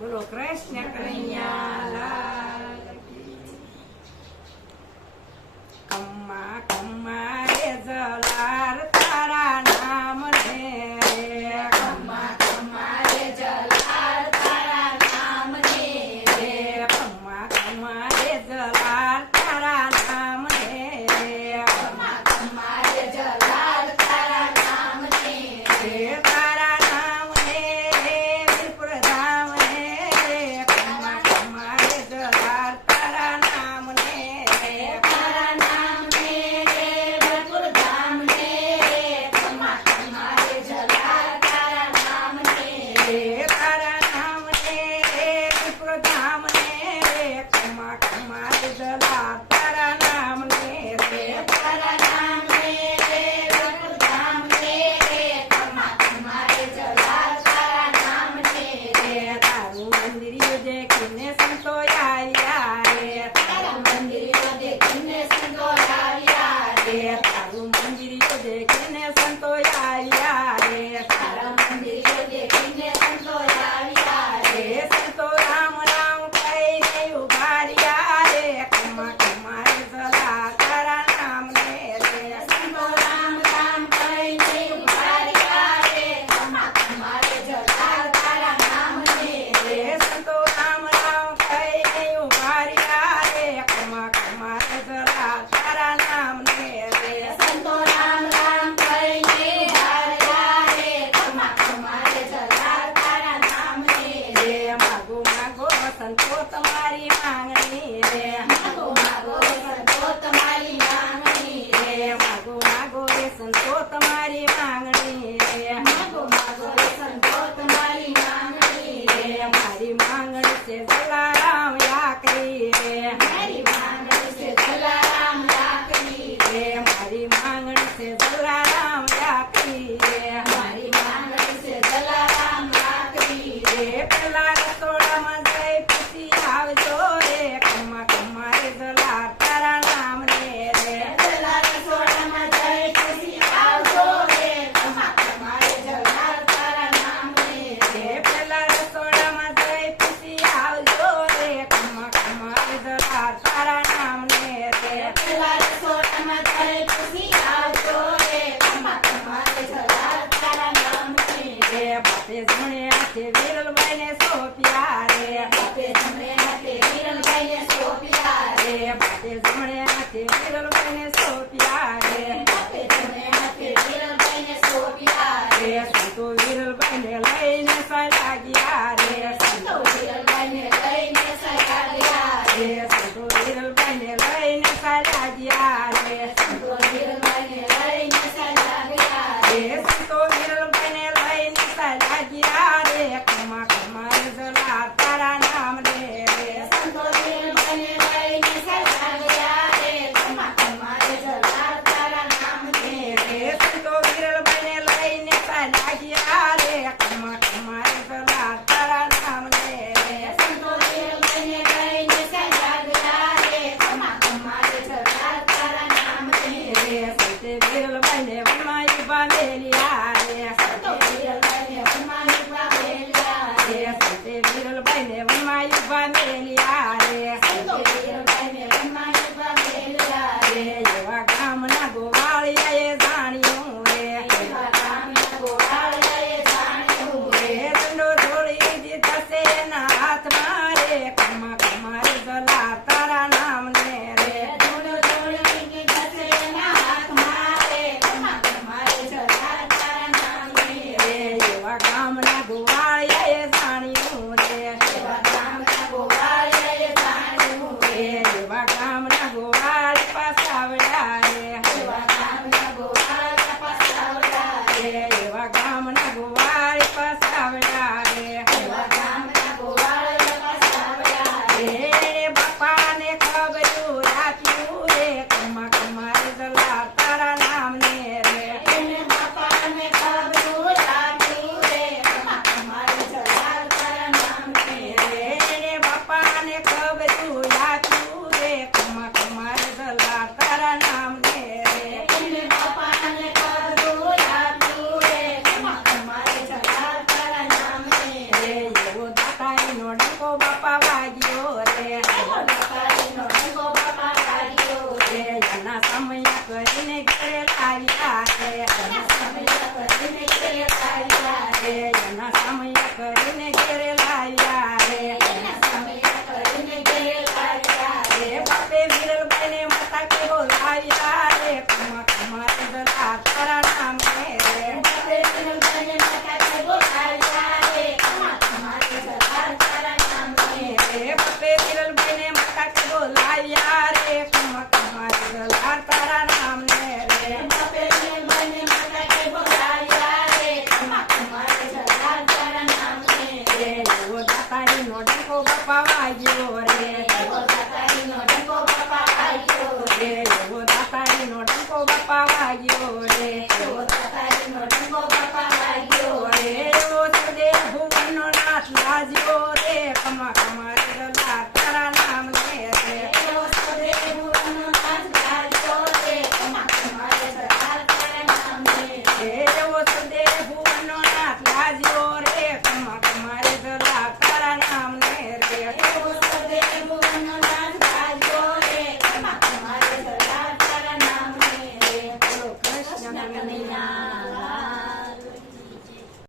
બોલો કૃષ્ણ કનૈયા લાલ કી. કમ્મા કમ્મા રે જલાર તારા નામ રે. કમ્મા કમ્મા રે જલાર તારા નામ ને રે કમ્મા કમ્મા રે જલાર તારા નામ રે. કમ્મા કમ્મા રે જલાર તારા નામ ને રે તારા નામ રે વિરપુર ધામ રે. કમ્મા કમ્મા રે જલાર તારા નામ રે. તારા નામ ને વિરપુર ધામ ને કમ્મા કમ્મા રે જલાર તારા નામ ને રે તારા નામ રે વિરપુર ધામ રે. કમ્મા કમ્મા રે જલાર તારા નામ રે. તારા નામ ને વિરપુર ધામ ને કમ્મા કમ્મા રે જલાર તારા નામ ને તારું મંદિર દેખીને સંતો આવ્યા રે. તારા મંદિર દેખીને સંતો આવ્યા રે તારું મંદિર દેખીને સંતો આવ્યા રે. તારા મંદિર દેખીને સંતો આવ્યા રે સંતો રામ રામ કહીને ઉભા રહ્યા રે. કમ્મા કમ્મા રે જલાર તારા નામ રે. સંતો રામ રામ કહીને ઉભા રહ્યા રે કમ્મા કમ્મા રે જલાર તારા નામ ને સંતો રામ રામ કહીને ઉભા રહ્યા રે. કમ્મા કમ્મા રે જલાર તારા નામ રે. સંતો રામ રામ કહીને ઉભા રહ્યા રે કમ્મા કમ્મા રે જલાર તારા નામ ને માગો માગો સંતો તમારી માંગણી રે. માગો માગો સંતો તમારી માંગણી રે માગો માગો રે સંતો તમારી માંગણી રે. માગો માગો સંતો તમારી માંગણી રે મારી માંગણી છે જલારામ યાકરી રે. મારી માંગણી છે જલારામ લાકડી રે મારી માંગણી છે જલારામ યાકરી રે. મારી માંગણી છે જલારામ લાકડી રે પેલા રસોડામાં જઈ પૂછી આવજો રે. કમ્મા કમ્મા રે જલાર તારા નામ રે. જલાર રસોડામાં જઈ ખુશી આવજો રે કમ્મા કમ્મા રે જલાર તારા નામ ને પેલા રસોડામાં જઈ પૂછી આવજો રે. કમ્મા કમ્મા રે જલાર તારા નામ રે. જલાર રસોડામાં જઈ ખુશી આવજો રે કમ્મા કમ્મા રે જલાર તારા નામ ને બાપે જમણે હાથે વિરલભાઈને સોંપ્યા રે. બાપે જમણે હાથે વિરલભાઈને સોંપ્યા રે બાપે જમણે હાથે વિરલભાઈને સોંપ્યા રે. બાપે જમણે હાથે વિરલભાઈને સોંપ્યા રે સંતો વિરલભાઈને લઈને ચાલ્યા ગયા રે. સંતો વિરલભાઈને લઈને ચાલ્યા ગયા રે સંતો વિરલભાઈને લઈને ચાલ્યા ગયા રે. સંતો વિરલભાઈને લઈને ચાલ્યા ગયા રે સંતો વિરલભાઈને લઈને ચાલ્યા ગયા રે. કમ્મા કમ્મા રે જલાર તારા નામ રે. સંતો વિરલભાઈને લઈને ચાલ્યા ગયા રે કમ્મા કમ્મા રે જલાર તારા નામ ને સંતો વિરલભાઈને લઈને ચાલ્યા ગયા રે. કમ્મા કમ્મા રે જલાર તારા નામ રે. સંતો વિરલભાઈને લઈને ચાલ્યા ગયા રે કમ્મા કમ્મા રે જલાર તારા નામ ને સંતે વિરલભાઈને વનમાં ઊભા મેલ્યા રે. સંતો વિરલભાઈને વનમાં ઊભા મેલ્યા રે સંતે વિરલભાઈને વનમાં ઊભા મેલ્યા રે. સંતો વિરલભાઈને વનમાં ઊભા મેલ્યા રે એવા ગામના ગોવાળિયાએ જાણ્યું રે. એવા ગામના ગોવાળિયાએ જાણ્યું રે દંડો છોડી દીધા છે એના હાથમાં રે. કમ્મા કમ્મા રે જલાર તારા નામ ને રે. ધૂળ ધૂળની દીધા છે એના હાથમાં રે કમ્મા કમ્મા રે જલાર તારા નામ ને એવા ગામના ગોવાળિયાએ જાણ્યું રે. એવા ગામના ગોવાળિયાએ જાણ્યું રે એવા ગામના ગોવાળ પાસાવડ્યા રે. એવા ગામના ગોવાળિયા પાસાવડા રે એવા ગામના ગોવાળ પાસાવડ્યા રે. એવા ગામના ગોવાળિયા પાસાવડા રે બાપાને ખબરું આપ્યું રે. કમ્મા કમ્મા રે જલાર તારા નામ ને રે. એને બાપાને ખબરું આપ્યું રે કમ્મા કમ્મા રે જલાર તારા નામ ને બાપાને ખબરું આપ્યું રે. કમ્મા કમ્મા રે જલાર તારા નામ કરીને ઘેરે લાવ્યા રે રે બાપે વિરલભાઈને માતા કે બોલાવ્યા રે કમા કમા રે જલા તારા નામે રે રે બાપે વિરલભાઈને માતા કે બોલાવ્યા રે કમા કમા રે જલા તારા નામે રે રે એવો દાતારીનો ડંકો બાપા વાગ્યો રે રે એવો દાતારીનો ડંકો બાપા વાગ્યો રે રે એવો સદે ભુવનનો નાથ લાજ્યો રે કમા કમા